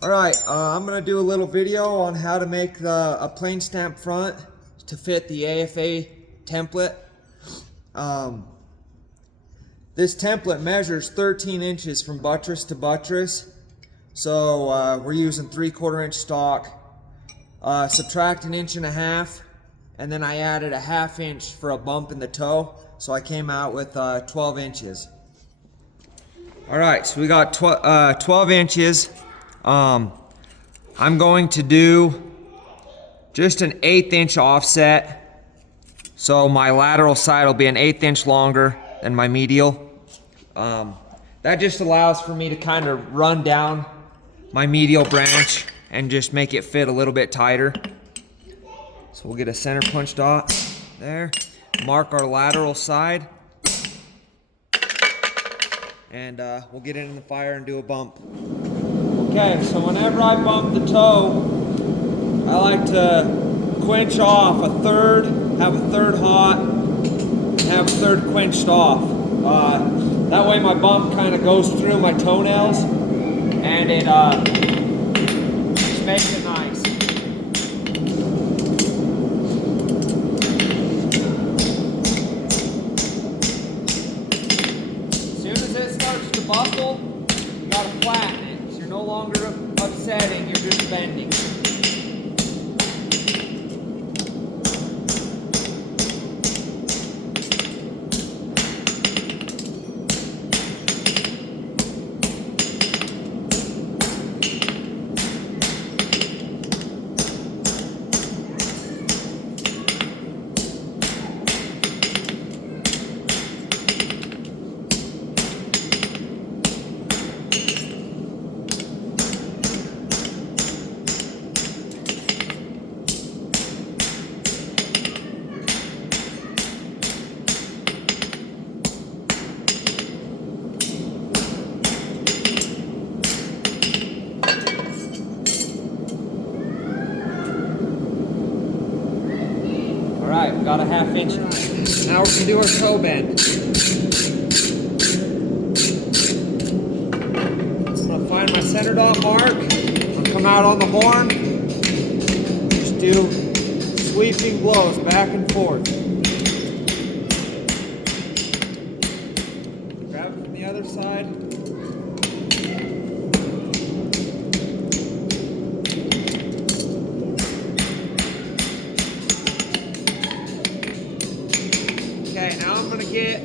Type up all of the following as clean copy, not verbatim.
Alright, I'm going to do a little video on how to make a plain stamp front to fit the AFA template. This template measures 13 inches from buttress to buttress. So we're using 3/4 inch stock. Subtract 1.5 inches, and then I added a 1/2 inch for a bump in the toe. So I came out with 12 inches. Alright, so we got 12 inches. I'm going to do just an 1/8 inch offset. So my lateral side will be an 1/8 inch longer than my medial. That just allows for me to kind of run down my medial branch and just make it fit a little bit tighter. So we'll get a center punch dot there, mark our lateral side, and we'll get it in the fire and do a bump. Okay, so whenever I bump the toe, I like to quench off a third, have a third hot, and have a third quenched off. That way my bump kind of goes through my toenails, and it just makes it nice. As soon as it starts to buckle, you gotta flatten it. So you're no longer upsetting, you're just bending. Alright, we've got a 1/2 inch. Now we're going to do our toe bend. I'm going to find my center dot mark. I'll come out on the horn. Just do sweeping blows back and forth. Grab it from the other side. Okay, now I'm going to get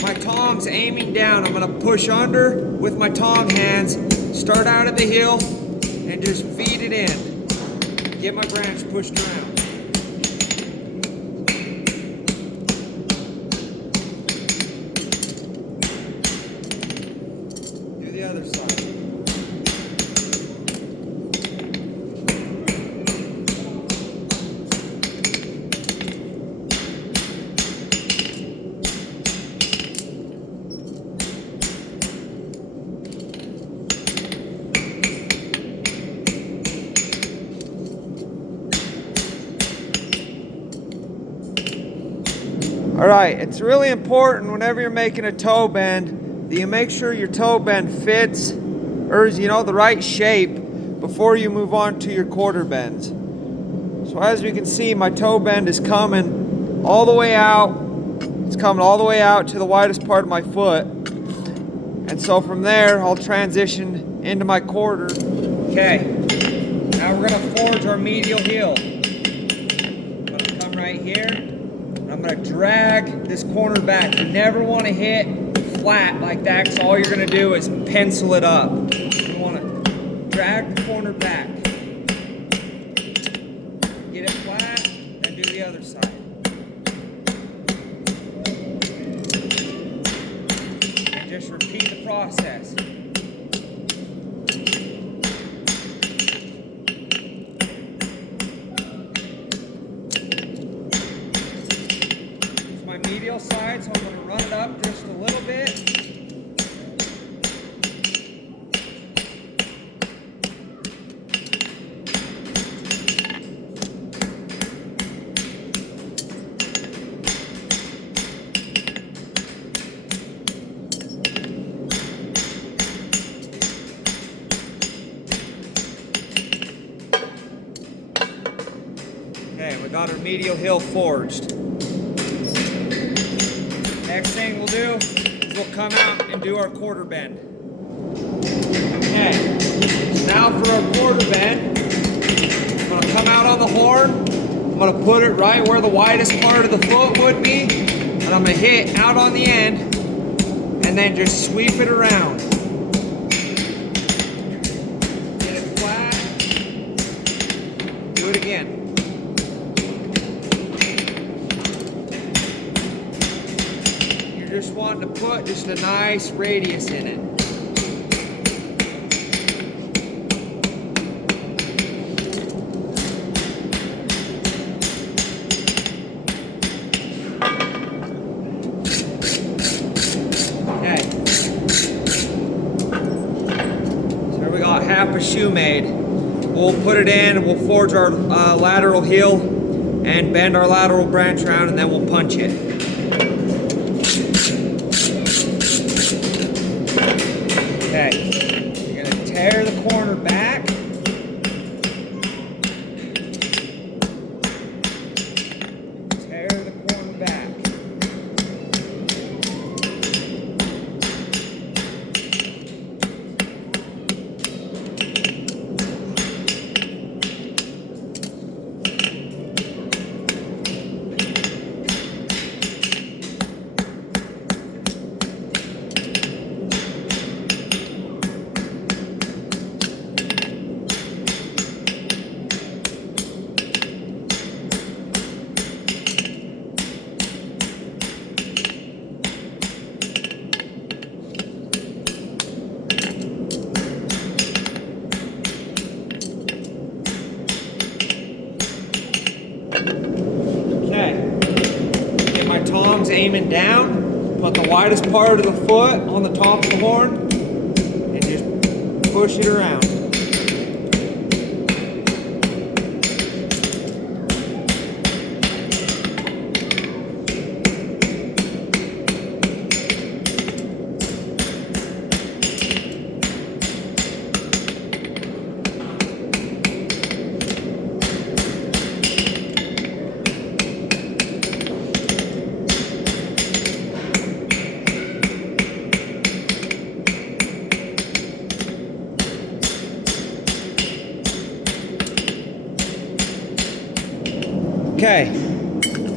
my tongs aiming down. I'm going to push under with my tong hands, start out at the heel, and just feed it in. Get my branch pushed around. Do the other side. Alright, it's really important whenever you're making a toe bend that you make sure your toe bend fits, or is, the right shape before you move on to your quarter bends. So as you can see, my toe bend is coming all the way out. It's coming all the way out to the widest part of my foot. And so from there, I'll transition into my quarter. Okay, now we're going to forge our medial heel. I'm going to come right here. I'm going to drag this corner back. You never want to hit flat like that, because all you're going to do is pencil it up. You want to drag the corner back. Get it flat, then do the other side. And just repeat the process. Medial side, so I'm going to run it up just a little bit. I got our medial heel forged. Next thing we'll do is we'll come out and do our quarter bend. Okay, so now for our quarter bend, I'm gonna come out on the horn. I'm gonna put it right where the widest part of the foot would be, and I'm gonna hit out on the end, and then just sweep it around. Get it flat. Do it again. You're just wanting to put just a nice radius in it. Half a shoe made. We'll put it in, we'll forge our lateral heel and bend our lateral branch around, and then we'll punch it. Okay, you're gonna tear the corner back. Tear the corner back. Tongs aiming down, put the widest part of the foot on the top of the horn, and just push it around. Okay,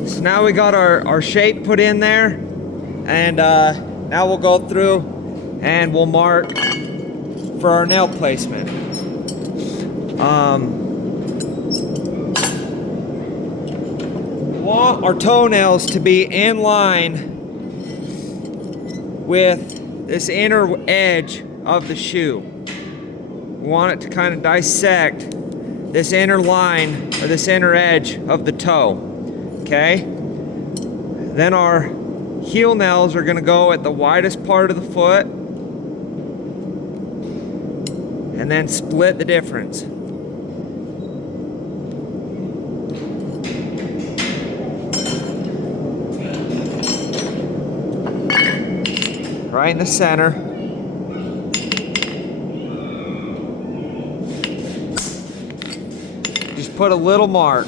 so now we got our shape put in there, and now we'll go through and we'll mark for our nail placement. We want our toenails to be in line with this inner edge of the shoe. We want it to kind of dissect this inner line or this inner edge of the toe. Okay? Then our heel nails are going to go at the widest part of the foot and then split the difference. Right in the center. Just put a little mark.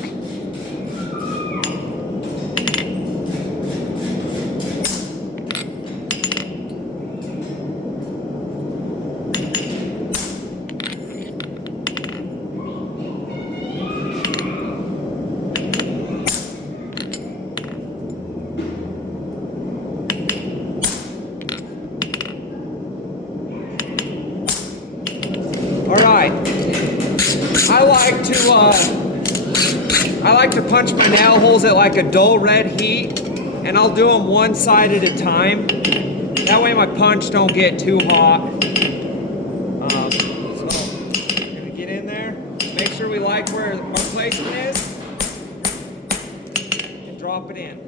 I like to punch my nail holes at like a dull red heat, and I'll do them one side at a time. That way my punch don't get too hot. So I'm gonna get in there, make sure we like where our placement is, and drop it in.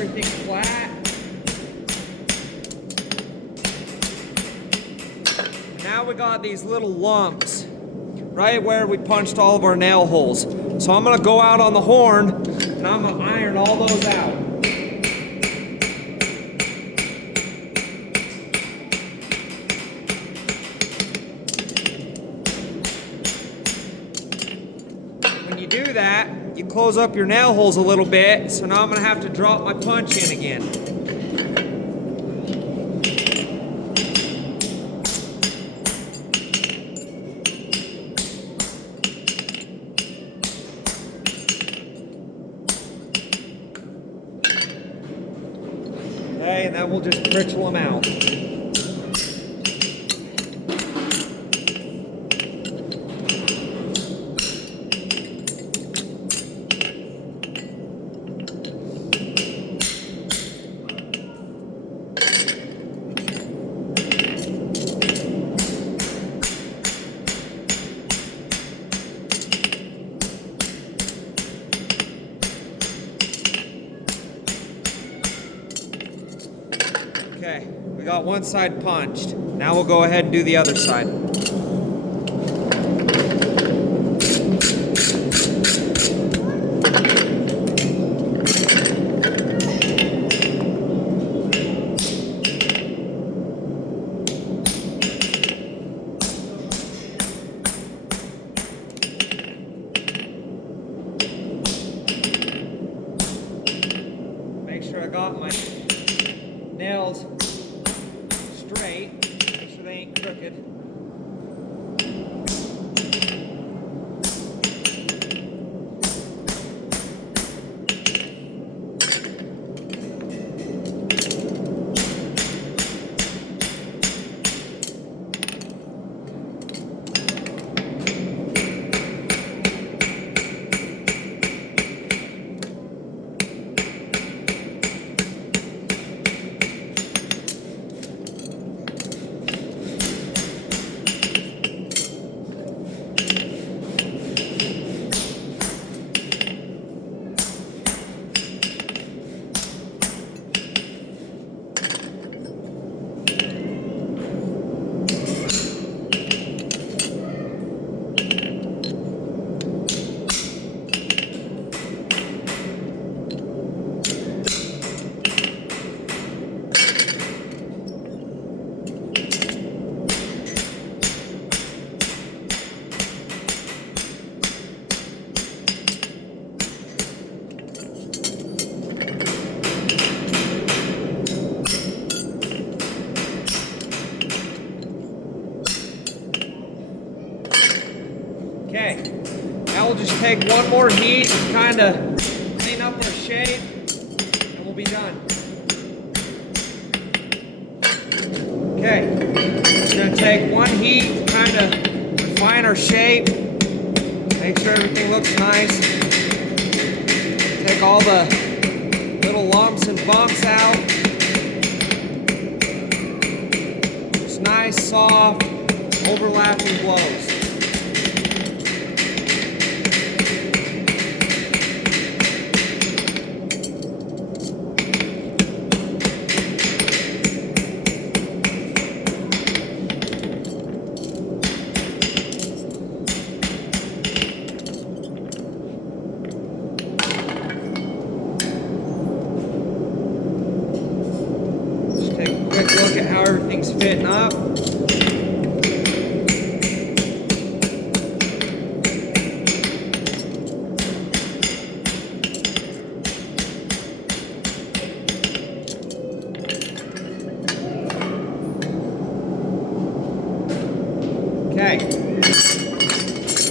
Everything flat. we got these little lumps right where we punched all of our nail holes. So I'm gonna go out on the horn and I'm gonna iron all those out. When you do that, you close up your nail holes a little bit, so now I'm gonna have to drop my punch in again. Okay, and then we'll just pritchel them out. Okay, we got one side punched. Now we'll go ahead and do the other side. Make sure I got my nails straight, make sure they ain't crooked. Okay, now we'll just take one more heat to kind of clean up our shape, and we'll be done. Okay, we're going to take one heat to kind of refine our shape, make sure everything looks nice. Take all the little lumps and bumps out. Just nice, soft, overlapping blows. Look at how everything's fitting up. Okay.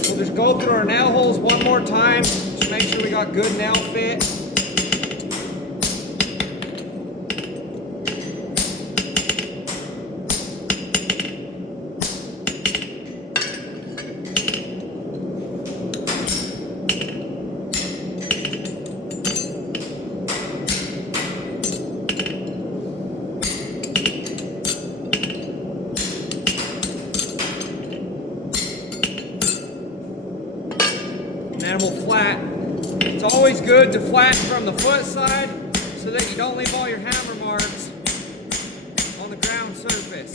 We'll just go through our nail holes one more time. Just make sure we got good nail fit. And we'll flatten. It's always good to flatten from the foot side so that you don't leave all your hammer marks on the ground surface.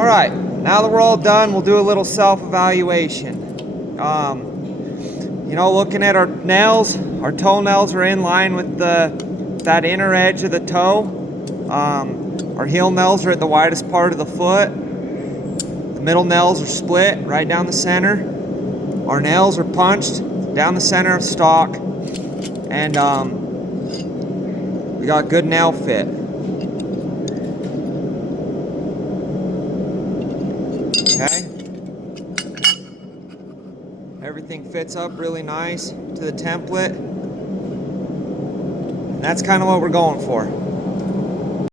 All right, now that we're all done, we'll do a little self-evaluation. You know, looking at our nails, our toenails are in line with that inner edge of the toe. Our heel nails are at the widest part of the foot. The middle nails are split right down the center. Our nails are punched down the center of stalk. And we got good nail fit. Okay. Everything fits up really nice to the template. And that's kind of what we're going for.